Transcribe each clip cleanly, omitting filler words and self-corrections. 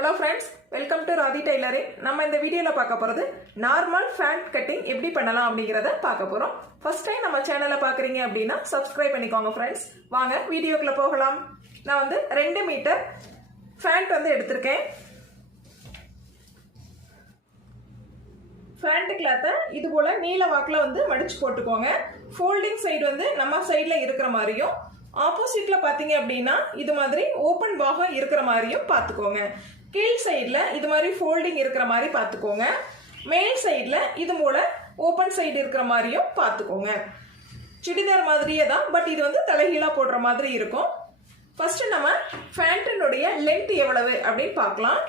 Hello friends, welcome to Radhi Tailoring. நம்ம இந்த வீடியோல பார்க்க போறது நார்மல் ஃபேண்ட் கட்டிங் எப்படி பண்ணலாம் அப்படிங்கறத பார்க்க போறோம். ஃபர்ஸ்ட் டைம் நம்ம சேனலை பார்க்கறீங்க அப்படினா Subscribe பண்ணிக்கோங்க फ्रेंड्स. வாங்க வீடியோக்குள்ள போகலாம். நான் வந்து 2 மீட்டர் ஃபேண்ட் வந்து எடுத்துர்க்கேன். ஃபேண்ட் கிளாத்தை இது போல நீல வாக்குல வந்து மடிச்சு போட்டுக்கோங்க. ஃபோல்டிங் சைடு வந்து நம்ம சைடுல இருக்கிற மாதிரியும் ஆப்போசிட்ல பாத்தீங்க அப்படின்னா இது மாதிரி ஓபன் பாகம் இருக்கிற மாதிரியும் பாத்துக்கோங்க. கீழ் சைடுல இது மாதிரி ஃபோல்டிங் இருக்கிற மாதிரி பாத்துக்கோங்க. மேல் சைடுல இது போல ஓபன் சைடு இருக்கிற மாதிரியும் பாத்துக்கோங்க. சுடிதார் மாதிரியே தான், பட் இது வந்து தலைகீழா போடுற மாதிரி இருக்கும். ஃபர்ஸ்ட் நம்ம ஃபேண்டினுடைய லென்த் எவ்வளவு அப்படின்னு பார்க்கலாம்.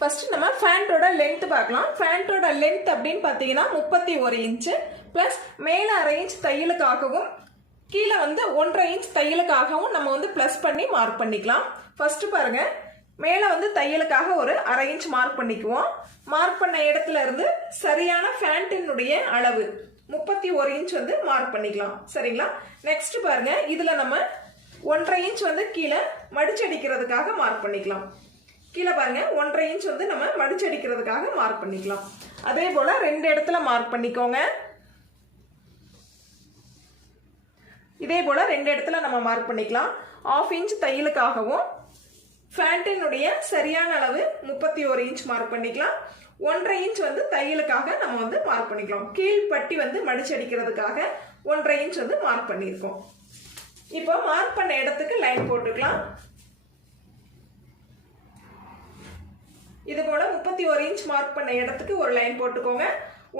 ஃபர்ஸ்ட் நம்ம ஃபேண்டோட லென்த் பார்க்கலாம். ஃபேண்டோட லென்த் அப்படின்னு பார்த்தீங்கன்னா 31 இன்ச்சு பிளஸ் மேல 1/2 இன்ச் தையலுக்காகவும் கீழே வந்து 1/2 இன்ச் தையலுக்காகவும் நம்ம வந்து பிளஸ் பண்ணி மார்க் பண்ணிக்கலாம். ஃபர்ஸ்ட் பாருங்க, மேல வந்து தையலுக்காக ஒரு 1/2 இன்ச் மார்க் பண்ணிக்குவோம். மார்க் பண்ண இடத்துல இருந்து சரியான ஃபேண்டினுடைய அளவு 31 இன்ச் வந்து மார்க் பண்ணிக்கலாம். சரிங்களா? நெக்ஸ்ட் பாருங்க, இதுல நம்ம 1/2 இன்ச் வந்து கீழே மடிச்சடிக்கிறதுக்காக மார்க் பண்ணிக்கலாம். கீழே பாருங்க 1/2 இன்ச் வந்து நம்ம மடிச்சடிக்கிறதுக்காக மார்க் பண்ணிக்கலாம். அதே போல 2 இடத்துல மார்க் பண்ணிக்கோங்க. இதே போல 2 இடத்துல நம்ம மார்க் பண்ணிக்கலாம். 1/2 இன்ச் தையலுக்காகவும் ஃபேண்டினுடைய சரியான அளவு 31 இன்ச் மார்க் பண்ணிக்கலாம். 1/2 இன்ச் வந்து தையலுக்காக நம்ம வந்து மார்க் பண்ணிக்கலாம். கீழ் பட்டி வந்து மடிச்சடிக்கிறதுக்காக 1/2 இன்ச் வந்து மார்க் பண்ணியிருக்கோம். இப்போ மார்க் பண்ண இடத்துக்கு லைன் போட்டுக்கலாம். இது போல 31 இன்ச் மார்க் பண்ண இடத்துக்கு ஒரு லைன் போட்டுக்கோங்க.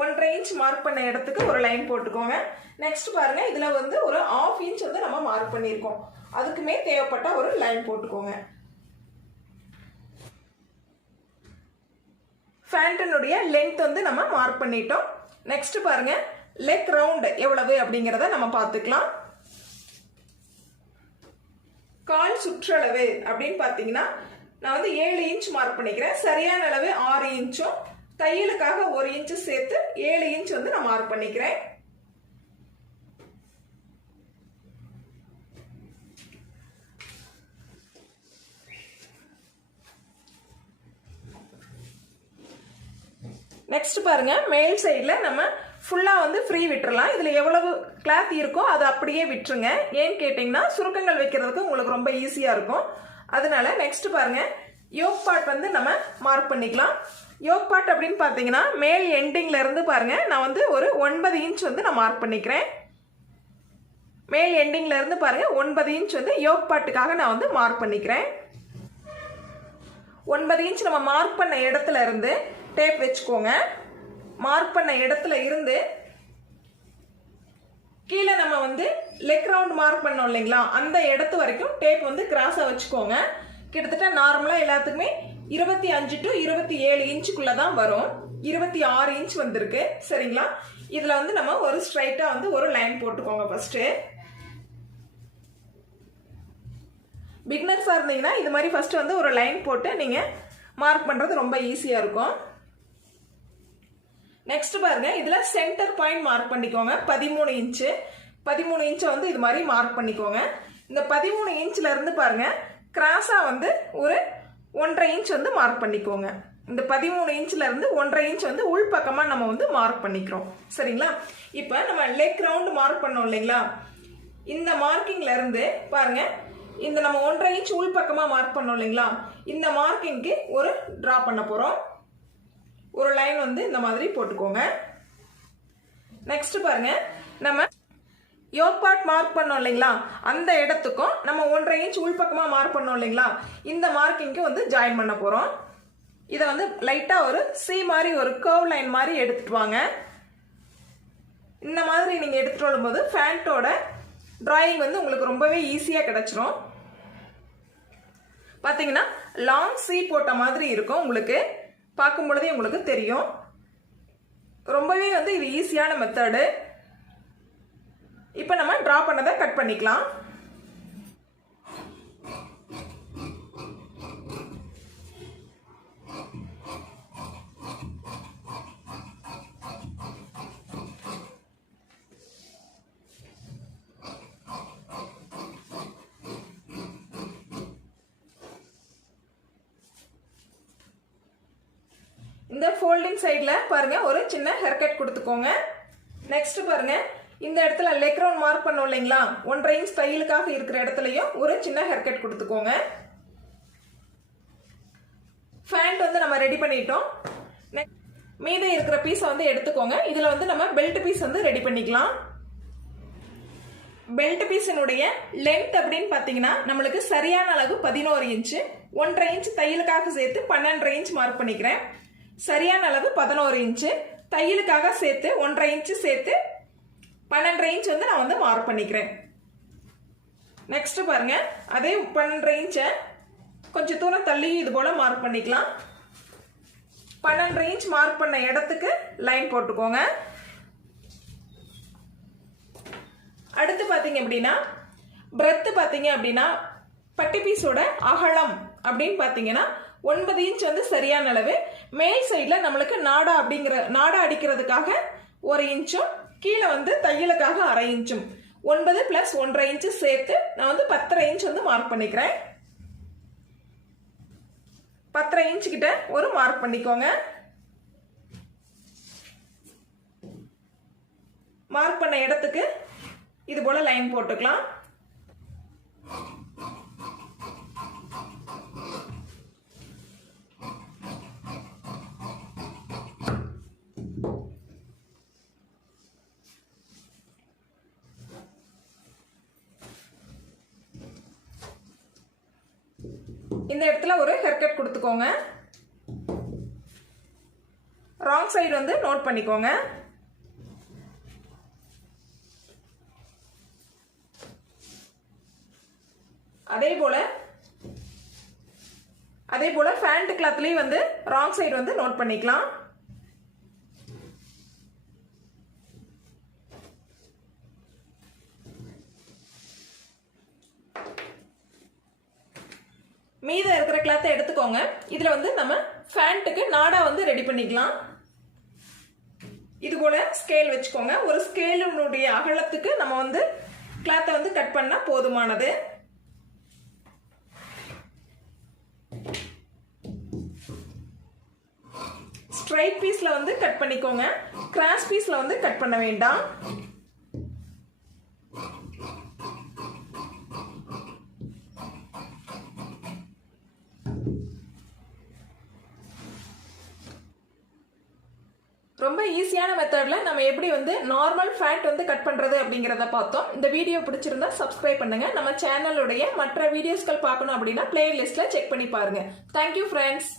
1/2 இன்ச் மார்க் பண்ண இடத்துக்கு ஒரு லைன் போட்டுக்கோங்க. நெக்ஸ்ட் பாருங்க, இதுல வந்து ஒரு 1/2 இன்ச் வந்து நம்ம மார்க் பண்ணியிருக்கோம். அதுக்குமே தேவைப்பட்ட ஒரு லைன் போட்டுக்கோங்க. ஃபேண்டினுடைய லென்த் வந்து நம்ம மார்க் பண்ணிட்டோம். நெக்ஸ்ட் பாருங்க, லெக் ரவுண்ட் எவ்வளவு அப்படிங்கறத நம்ம பார்த்துக்கலாம். கால் சுற்றளவு அப்படின்னு பாத்தீங்கன்னா நான் வந்து 7 இன்ச் மார்க் பண்ணிக்கிறேன். சரியான அளவு 6 இன்ச்சும் தையலுக்காக 1 இன்ச் சேர்த்து 7 இன்ச் வந்து நான் மார்க் பண்ணிக்கிறேன். நெக்ஸ்ட் பாருங்க, மேல் சைடுல நம்ம ஃபுல்லா வந்து ஃப்ரீ விட்டுறலாம். இதுல எவ்வளவு கிளாத் இருக்கோ அதை அப்படியே விட்டுருங்க. ஏன்னு கேட்டீங்கன்னா சுருக்கங்கள் வைக்கிறதுக்கு உங்களுக்கு ரொம்ப ஈஸியா இருக்கும். அதனால நெக்ஸ்ட் பாருங்க, யோக் பார்ட் வந்து நம்ம மார்க் பண்ணிக்கலாம். யோக் பார்ட் அப்படின்னு பார்த்தீங்கன்னா மேல் எண்டிங்ல இருந்து பாருங்க, நான் வந்து ஒரு 9 இன்ச் வந்து நான் மார்க் பண்ணிக்கிறேன். மேல் எண்டிங்ல இருந்து பாருங்க 9 இன்ச் வந்து யோக் பார்ட்டுக்காக நான் வந்து மார்க் பண்ணிக்கிறேன். 9 இன்ச் நம்ம மார்க் பண்ண இடத்துல இருந்து டேப் வச்சுக்கோங்க. மார்க் பண்ண இடத்துல இருந்து கீழே நம்ம வந்து லெக் ரவுண்ட் மார்க் பண்ணோம் இல்லைங்களா, அந்த இடத்து வரைக்கும் டேப் வந்து கிராஸா வச்சுக்கோங்க. கிட்டத்தட்ட நார்மலா எல்லாத்துக்குமே 25 to 27 இன்ச்சுக்குள்ள தான் வரும். 26 இன்ச் வந்திருக்கு. சரிங்களா? இதுல வந்து நம்ம ஒரு ஸ்ட்ரைட்டா வந்து ஒரு லைன் போட்டுக்கோங்க. ஃபர்ஸ்ட் பிகினர்ஸா இருந்தீங்கன்னா இது மாதிரி ஃபர்ஸ்ட் வந்து ஒரு லைன் போட்டு நீங்க மார்க் பண்றது ரொம்ப ஈஸியா இருக்கும். நெக்ஸ்ட் பாருங்க, இதுல சென்டர் பாயிண்ட் மார்க் பண்ணிக்கோங்க. 13 இன்ச் 13 இன்ச்சை வந்து இது மாதிரி மார்க் பண்ணிக்கோங்க. இந்த 13 இன்ச்ல இருந்து பாருங்க கிராஸா வந்து ஒரு 1/2 இன்ச் வந்து மார்க் பண்ணிக்கோங்க. இந்த 13 இன்ச்ல இருந்து 1/2 இன்ச் வந்து உள் பக்கமா நம்ம வந்து மார்க் பண்ணிக்கிறோம். சரிங்களா? இப்ப நம்ம லெக் ரவுண்ட் மார்க் பண்ணோம் இல்லைங்களா, இந்த மார்க்கிங்ல இருந்து பாருங்க, இந்த நம்ம 1/2 இன்ச் உள் பக்கமா மார்க் பண்ணோம் இல்லைங்களா, இந்த மார்க்கிங்க்கு ஒரு டிரா பண்ண போறோம். ஒரு லைன் வந்து இந்த மாதிரி போட்டுக்கோங்க. நெக்ஸ்ட் பாருங்க, நம்ம யோக் பார்ட் மார்க் பண்ணோம் இல்லைங்களா, அந்த இடத்துக்கும் நம்ம 1/2 இன்ச் உள் பக்கமா மார்க் பண்ணோம் இல்லைங்களா, இந்த மார்க்கிங்க்கு வந்து ஜாயின் பண்ண போறோம். இதை வந்து லைட்டா ஒரு சி மாதிரி ஒரு கர்வ் லைன் மாதிரி எடுத்துட்டு வாங்க. இந்த மாதிரி நீங்க எடுத்துட்டு வரும்போது ஃபேண்டோட டிராயிங் வந்து உங்களுக்கு ரொம்பவே ஈஸியா கிடைச்சிரும். பாத்தீங்கன்னா லாங் சி போட்ட மாதிரி இருக்கும். உங்களுக்கு பார்க்கும் பொழுதே உங்களுக்கு தெரியும். ரொம்பவே வந்து இது ஈஸியான மெத்தடு. இப்போ நம்ம டிரா பண்ணதை கட் பண்ணிக்கலாம். இந்த ஃபோல்டிங் சைடில் பாருங்க ஒரு சின்ன ஹேர் கட் கொடுத்துக்கோங்க. நெக்ஸ்ட் பாருங்க இந்த இடத்துல லெக் ரவுண்ட் மார்க் பண்ணோம் இல்லைங்களா, 1.5 இன்ச் தையலுக்காக இருக்கிற இடத்துலையும் ஒரு சின்ன ஹேர் கட் கொடுத்துக்கோங்க. ஃபேண்ட் வந்து நம்ம ரெடி பண்ணிட்டோம். மீதி இருக்கிற பீஸை வந்து எடுத்துக்கோங்க. இதில் வந்து நம்ம பெல்ட் பீஸ் வந்து ரெடி பண்ணிக்கலாம். பெல்ட் பீஸினுடைய லென்த் அப்படின்னு பார்த்தீங்கன்னா நம்மளுக்கு சரியான அளவு 11 இன்ச்சு. 1.5 இன்ச் தையலுக்காக சேர்த்து 12.5 இன்ச் மார்க் பண்ணிக்கிறேன். சரியான அளவு 11 இன்ச்சு. தையலுக்காக சேர்த்து 1.5 இன்ச்சு சேர்த்து 12.5 இன்ச் வந்து நான் வந்து மார்க் பண்ணிக்கிறேன். நெக்ஸ்ட் பாருங்க அதே 12.5 இன்ச்சை கொஞ்சம் தூரம் தள்ளி இது போல மார்க் பண்ணிக்கலாம். 12.5 இன்ச் மார்க் பண்ண இடத்துக்கு லைன் போட்டுக்கோங்க. அடுத்து பாத்தீங்க அப்படின்னா பிரெத் பாத்தீங்க அப்படின்னா பட்டி பீஸோட அகலம் அப்படின்னு பாத்தீங்கன்னா 9 இன்ச் வந்து சரியான அளவு. மேல் சைட்ல நம்மளுக்கு நாடா அடிக்கிறதுக்காக 1 இன்ச்சும் கீழே வந்து தையலுக்காக 1/2 இன்ச்சும் 9 + 1.5 இன்ச்சு சேர்த்து நான் வந்து 10.5 இன்ச் வந்து மார்க் பண்ணிக்கிறேன். 10.5 இன்ச் கிட்ட ஒரு மார்க் பண்ணிக்கோங்க. மார்க் பண்ண இடத்துக்கு இது போல லைன் போட்டுக்கலாம். இந்த இடத்துல ஒரு ஹேர் கட் கொடுத்துக்கோங்க. ராங் சைடு வந்து நோட் பண்ணிக்கோங்க. அதே போல பேண்ட் கிளாத்லயும் வந்து ராங் சைடு வந்து நோட் பண்ணிக்கலாம். மீதம் இருக்கிற கிளாத்தை எடுத்துக்கோங்க. இதுல வந்து நம்ம பேண்ட்டுக்கு நாடா வந்து ரெடி பண்ணிக்கலாம். இது போல ஸ்கேல் வச்சுக்கோங்க. ஒரு ஸ்கேலுடைய அகலத்துக்கு நம்ம வந்து கிளாத்தை வந்து கட் பண்ணா போதுமானது. ஸ்ட்ரைட் பீஸ்ல வந்து கட் பண்ணிக்கோங்க. கிராஸ் பீஸ்ல வந்து கட் பண்ண வேண்டாம். ரொம்ப ஈஸியான மெத்தட்ல நம்ம எப்படி வந்து நார்மல் ஃபேண்ட் வந்து கட் பண்றது அப்படிங்கறத பார்த்தோம். இந்த வீடியோ பிடிச்சிருந்தா சப்ஸ்கிரைப் பண்ணுங்க. நம்ம சேனலுடைய மற்ற வீடியோஸ்கள் பார்க்கணும் அப்படின்னா பிளேலிஸ்ட்ல செக் பண்ணி பாருங்க. Thank you friends.